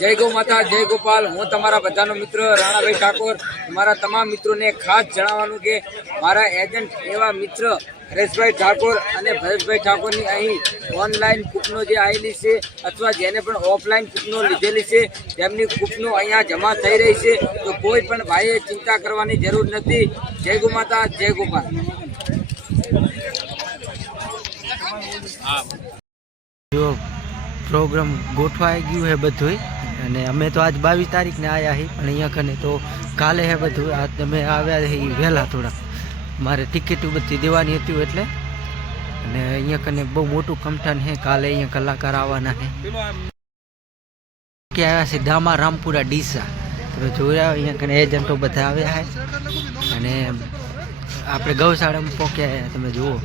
જય ગૌ માતા જય ગોપાલ. હું તમારા બધાનો મિત્ર રાણાભાઈ ઠાકોર. મારા તમામ મિત્રોને ખાસ જણાવવાનું કે મારા એજન્ટ એવા મિત્ર હરેશભાઈ ઠાકોર અને ભરેશભાઈ ઠાકોરની અહીં ઓનલાઈન કૂપનો જે આવેલી છે અથવા જેને પણ ઓફલાઈન કૂપનો લીધેલી છે, તેમની કૂપનો અહીંયા જમા થઈ રહી છે. તો કોઈ પણ ભાઈએ ચિંતા કરવાની જરૂર નથી. જય ગૌ માતા જય ગોપાલ. જો પ્રોગ્રામ ગોઠવાઈ ગયું હે બધું અને અમે તો આજ બાવીસ તારીખને આવ્યા હી, પણ અહીંયા કને તો કાલે હે બધું. આજ અમે આવ્યા હી વહેલા થોડા. મારે ટિકિટ બધી દેવાની હતી એટલે. અને અહીંયા કને બહુ મોટું કમઠાન હે, કાલે અહીંયા કલાકાર આવવાના હે. કે આવ્યા છે દામા રામપુરા ડીસા. તમે જોયા અહીંયા કને એજન્ટો બધા આવ્યા હે. અને આપણે ગૌશાળામાં પહોંચ્યા તમે જુઓ.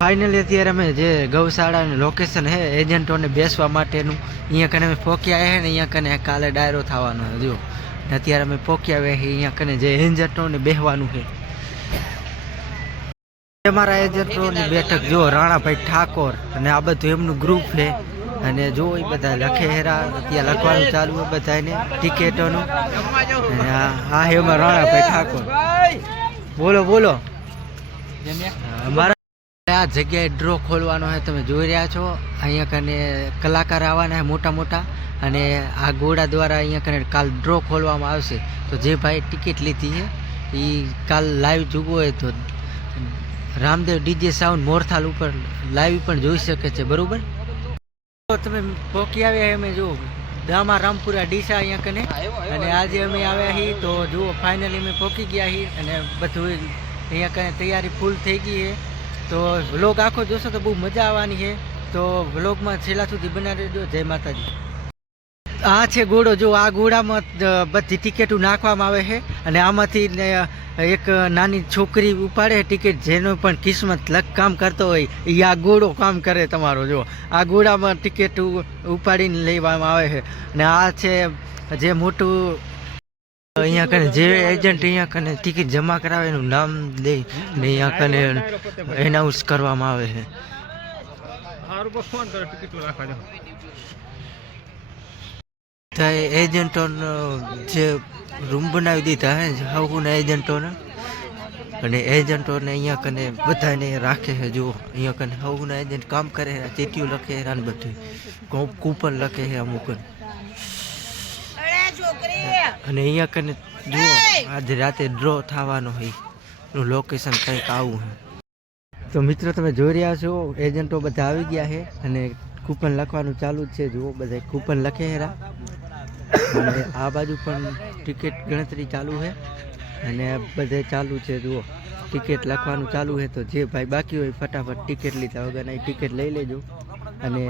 ફાઇનલી અત્યારે અમે જે ગૌશાળાનું લોકેશન હે એજન્ટોને બેસવા માટેનું અહીંયા કને અમે પોક્યા હે ને અહીંયા કને કાલે ડાયરો થવાનો છે જો અત્યારે અમે પોક્યા હે અહીંયા કને જે એજન્ટોને બેસવાનું છે. અમારા એજન્ટોની બેઠક જો રાણાભાઈ ઠાકોર અને આ બધું એમનું ગ્રુપ છે. અને જો એ બધા લખે હેરા અત્યારે લખવાનું ચાલુ હોય બધાને ટિકિટોનું. હા એમાં રાણાભાઈ ઠાકોર. બોલો બોલો. અમારા આ જગ્યાએ ડ્રો ખોલવાનો છે તમે જોઈ રહ્યા છો. અહીંયા કને કલાકાર આવવાના છે મોટા મોટા. અને આ ગોળા દ્વારા અહીંયા કને કાલ ડ્રો ખોલવામાં આવશે. તો જે ભાઈ ટિકિટ લીધી છે એ કાલ લાઈવ જોવું હોય તો રામદેવ ડીજે સાઉન્ડ મોરથાલ ઉપર લાઈવ પણ જોઈ શકે છે, બરાબર? તો તમે પોકી આવ્યા અમે, જો. દામા રામપુરા ડીસા અહીંયા કને. અને આજે અમે આવ્યા છીએ તો જુઓ ફાઇનલી અમે પોકી ગયા છીએ અને બધું અહીંયા કને તૈયારી ફૂલ થઈ ગઈ છે તો વ્લોગ આખો જોશો તો બહુ મજા આવવાની છે. તો વ્લોગમાં છેલ્લા સુધી બનાવી દેજો જય માતાજી. આ છે ઘોડો. જો આ ઘોડામાં બધી ટિકિટો નાખવામાં આવે છે અને આમાંથી એક નાની છોકરી ઉપાડે ટિકિટ જેનો પણ કિસ્મત લક કામ કરતો હોય એ આ ઘોડો કામ કરે તમારો. જો આ ઘોડામાં ટિકિટ ઉપાડીને લેવામાં આવે છે. અને આ છે જે મોટું અહીંયા કને જે એજન્ટ અહીંયા કને ટિકિટ જમા કરાવે એનું નામ દે ને અહીંયા કને એનાઉન્સ કરવામાં આવે છે. તો એજન્ટોનો જે રૂમ બનાવી દીધા હે હવના એજન્ટોને અને એજન્ટોને અહીંયા કને બધાને રાખે છે જુઓ. અહીંયા કને હાઉના એજન્ટ કામ કરે છે ચીટીઓ લખે અને બધું. કૂપન લખે છે અમુક અને અહીંયા કને જુઓ આજે રાતે ડ્રો થવાનો હોય એનું લોકેશન કંઈક આવું છે. તો મિત્રો તમે જોઈ રહ્યા છો એજન્ટો બધા આવી ગયા છે અને કૂપન લખવાનું ચાલુ જ છે. જુઓ બધા કૂપન લખે હેરા અને આ બાજુ પણ ટિકિટ ગણતરી ચાલુ છે. અને બધે ચાલુ છે જુઓ. ટિકિટ લખવાનું ચાલુ છે. તો જે ભાઈ બાકી હોય ફટાફટ ટિકિટ લીધા વગરના એ ટિકિટ લઈ લેજો. અને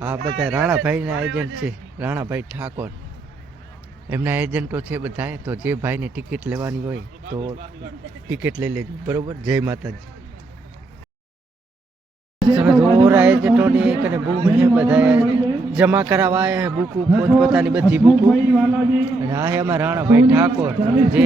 આ બધા રાણાભાઈના એજન્ટ છે, રાણાભાઈ ઠાકોર. એમના એજન્ટો છે બધા તો જે ભાઈને ટિકિટ લેવાની હોય તો ટિકિટ લઈ લેજો, બરોબર? જય માતાજી. તમે એજન્ટોની કને છે બધા જમા કરાવવા આવ્યા છે બુકુ પોતપોતાની બધી બુકુ અને આ છે અમારા રાણાભાઈ ઠાકોર જે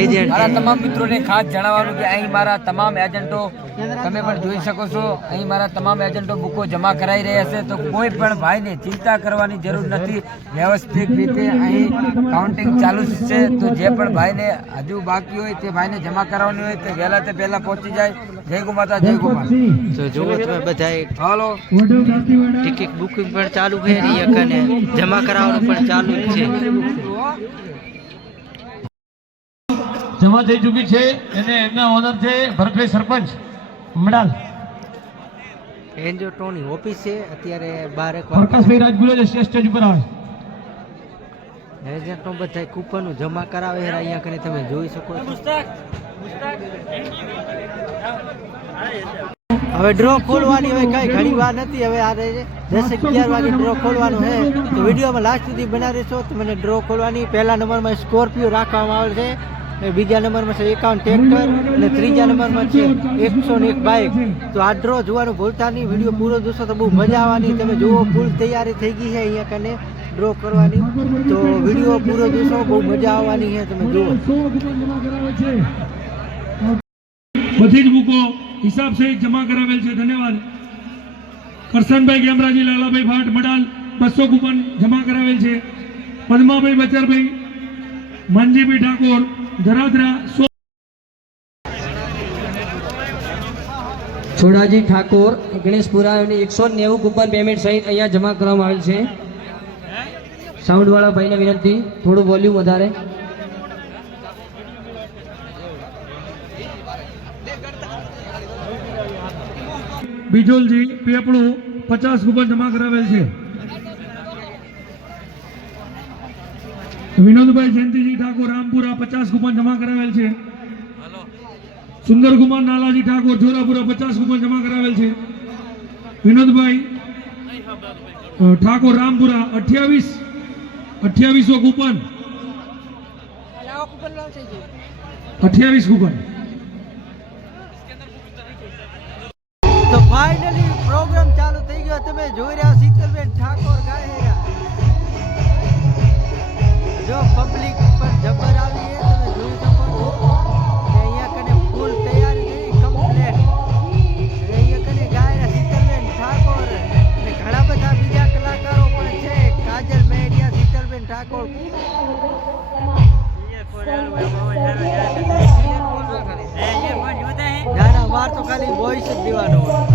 એજન્ટ મારા તમામ મિત્રોને ખાસ જણાવવાનું કે અહીં મારા તમામ એજન્ટો તમે પણ જોઈ શકો છો અહીં મારા તમામ એજન્ટો બુકો જમા કરાવી રહ્યા છે. તો કોઈ પણ ભાઈને ચિંતા કરવાની જરૂર નથી. વ્યવસ્થિત રીતે અહીં કાઉન્ટિંગ ચાલુ જ છે. તો જે પણ ભાઈને હજુ બાકી હોય તે ભાઈને જમા કરાવવાની હોય તે વહેલા તે પહેલા પહોંચી જાય. જય ગો માતા જય માતા તો જુઓ તમે બધા હાલો. ટિકિટ બુકિંગ પણ ચાલુ છે કરી અને જમા કરાવવાનું પણ ચાલુ જ છે. જમા થઈ ચૂકી છે. અને એમના ઓનર છે ભરતભાઈ સરપંચ. મડાલ. એન્જોટોની ઓફિસ છે. અત્યારે બાર એક પ્રકાશભાઈ રાજગુલે જે સ્ટેજ ઉપર આવે. એજન્ટો બધા કૂપનો જમા કરાવે છે. અહીંયા કને તમે જોઈ શકો છો. હવે ડ્રો ખોલવાની હવે કઈ ઘણી વાર નથી, હવે આ દસ અગિયાર વાગે ડ્રો ખોલવાનું છે. તો વિડીયોમાં લાસ્ટ સુધી બનાવી દેશો તો મને ડ્રો ખોલવાની, પહેલા નંબરમાં સ્કોર્પિયો રાખવામાં આવે છે. બીજા નંબરમાં છે એકાવન ટ્રેક્ટર અને ત્રીજા નંબરમાં છે એકસો ને એક બાઇક તો આ ડ્રો જોવાનું ભૂલતા નહીં. વીડિયો પૂરો જોશો તો બહુ મજા આવવાની. તમે જુઓ ફૂલ તૈયારી થઈ ગઈ છે અહીંયા કને ડ્રો કરવાની. તો વીડિયો પૂરો જોશો, બહુ મજા આવવાની છે. તમે જુઓ. બધી જ બુકો હિસાબ સહિત જમા કરાવેલ છે. ધન્યવાદ. કરશનભાઈ ગેમરાજી, લાલાભાઈ ભાટ, મડાલ, બસો કૂપન જમા કરાવેલ છે. પદ્માભાઈ બચરભાઈ, માનજીભાઈ ઠાકોર, ધરાધરા છોડાજી ઠાકોર ગણેશપુરા એમની એકસો નેવું કૂપન પેમેન્ટ સહિત અહીંયા જમા કરવામાં આવેલ છે. સાઉન્ડવાળા ભાઈને વિનંતી, થોડું વોલ્યુમ વધારે. બિજોલજી પેપડું પચાસ કૂપન જમા કરાવેલ છે. વિનોદભાઈ જયંતિજી ઠાકોર રામપુરા પચાસ કૂપન જમા કરાવેલ છે. સુંદરકુમાર નાલાજી ઠાકોર જોરાપુરા પચાસ કૂપન જમા કરાવેલ છે. વિનોદભાઈ ઠાકોર રામપુરા અઠ્યાવીસ, અઠ્યાવીસો કૂપન. અઠ્યાવીસ કૂપન તો ફાઇનલી પ્રોગ્રામ ચાલુ થઈ ગયો. તમે જોઈ રહ્યા શીતલબેન ઠાકોર ગાય. જો પબ્લિક પર જબર આવી છે, તમે જોઈ શકો છો. અહીંયા કને ફૂલ તૈયારી થઈ કમ્પ્લેટ અહીંયા કને ગાય શીતલબેન ઠાકોર અને ઘણા બધા બીજા કલાકારો પણ છે. કાજલ મહેરિયા, શીતલબેન ઠાકોર. ના ના, માર તો ખાલી વોઇસ જ દેવાનો હોય.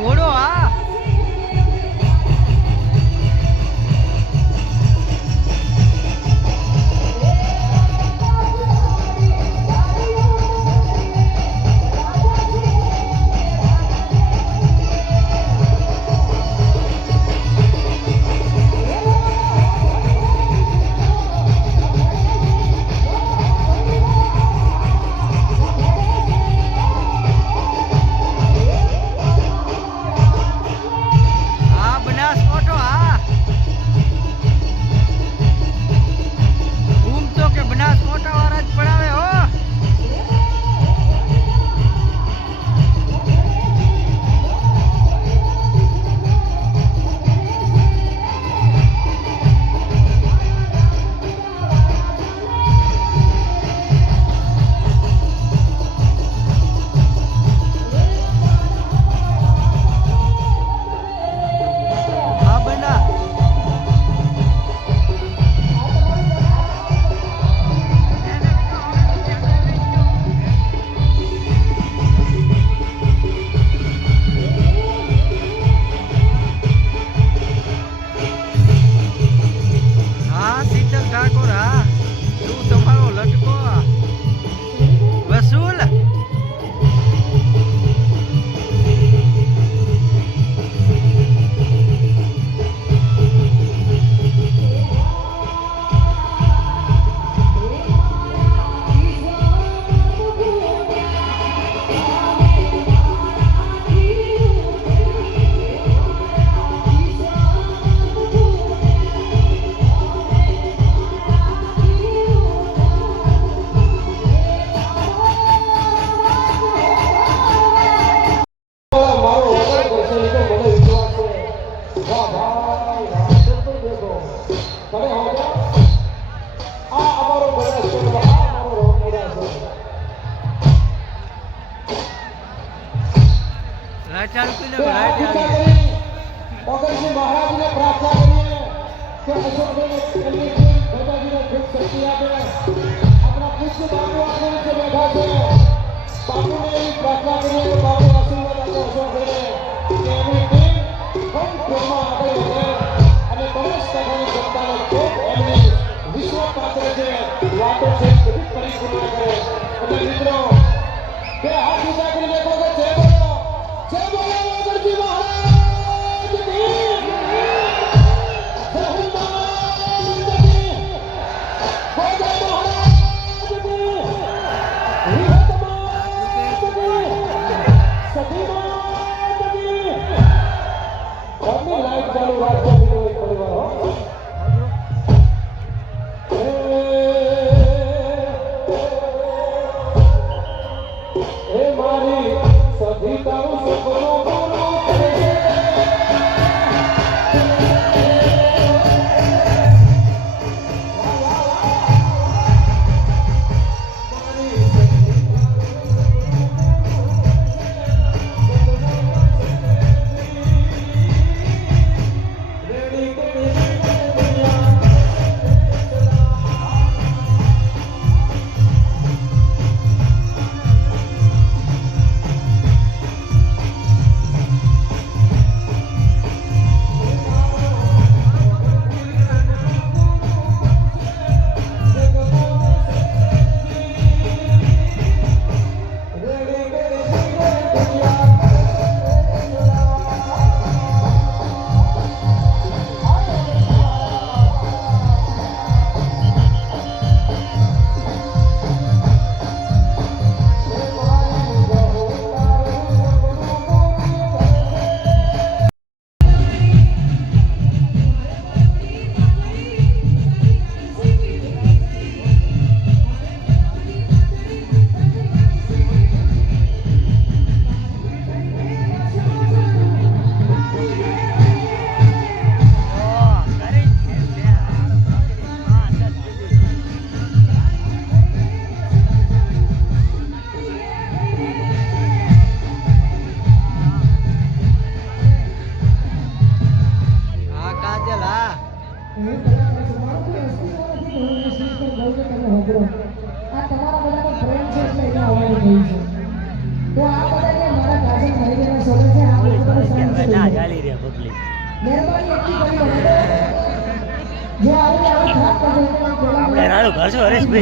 ઘોડો હા. લાઈટ ચાલુ કરી લો લાઈટ. મગરજી મહારાજને પ્રાર્થના કરીએ કે અશોકભાઈને એમની ખૂબ પ્રજાજીને ખૂબ શક્તિ આપે આપણા બાપુ આપણે નીચે બેઠા છે બાપુને એવી પ્રાર્થના કરીએ કે બાપુ આશીર્વાદ આપો અશોકભાઈને કે એમની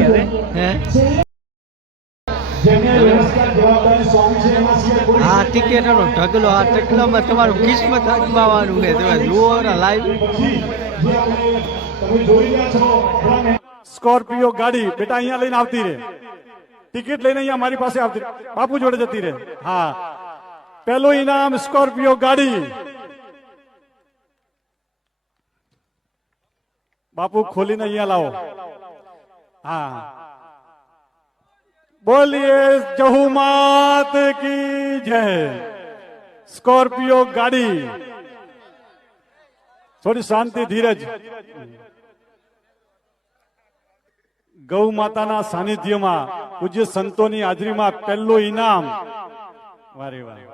હવે હે જેમને વ્યવસ્થા જવાબદારી સોંપી છે એમાં સિવાય કોઈ આ ટિકિટનો ઢગલો આ ઢગલામાં તમારું કિસ્મત અજમાવાનું છે. તમે જુઓ ને લાઈવ આપણે તમે જોઈ રહ્યા છો સ્કોર્પિયો ગાડી બેટા અહીંયા લઈને આવતી રહે. ટિકિટ લઈને અહીંયા મારી પાસે આવતી બાપુ જોડે જતી રહે. હા. પહેલું ઇનામ સ્કોર્પિયો ગાડી. બાપુ ખોલીને અહીંયા લાવો. હા. બોલીએ જહુ માત કી જય. સ્કોર્પિયો ગાડી. થોડી શાંતિ, ધીરજ. ગૌ માતાના સાનિધ્યમાં પૂજ્ય સંતોની હાજરીમાં પહેલું ઇનામ. વારે વારે.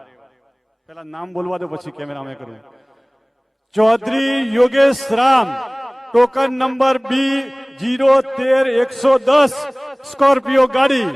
પેલા નામ બોલવા દો પછી કેમેરામાં કરું Chaudhary Yogesh Ram token number B zero તેર એકસો દસ સ્કોર્પિયો ગાડી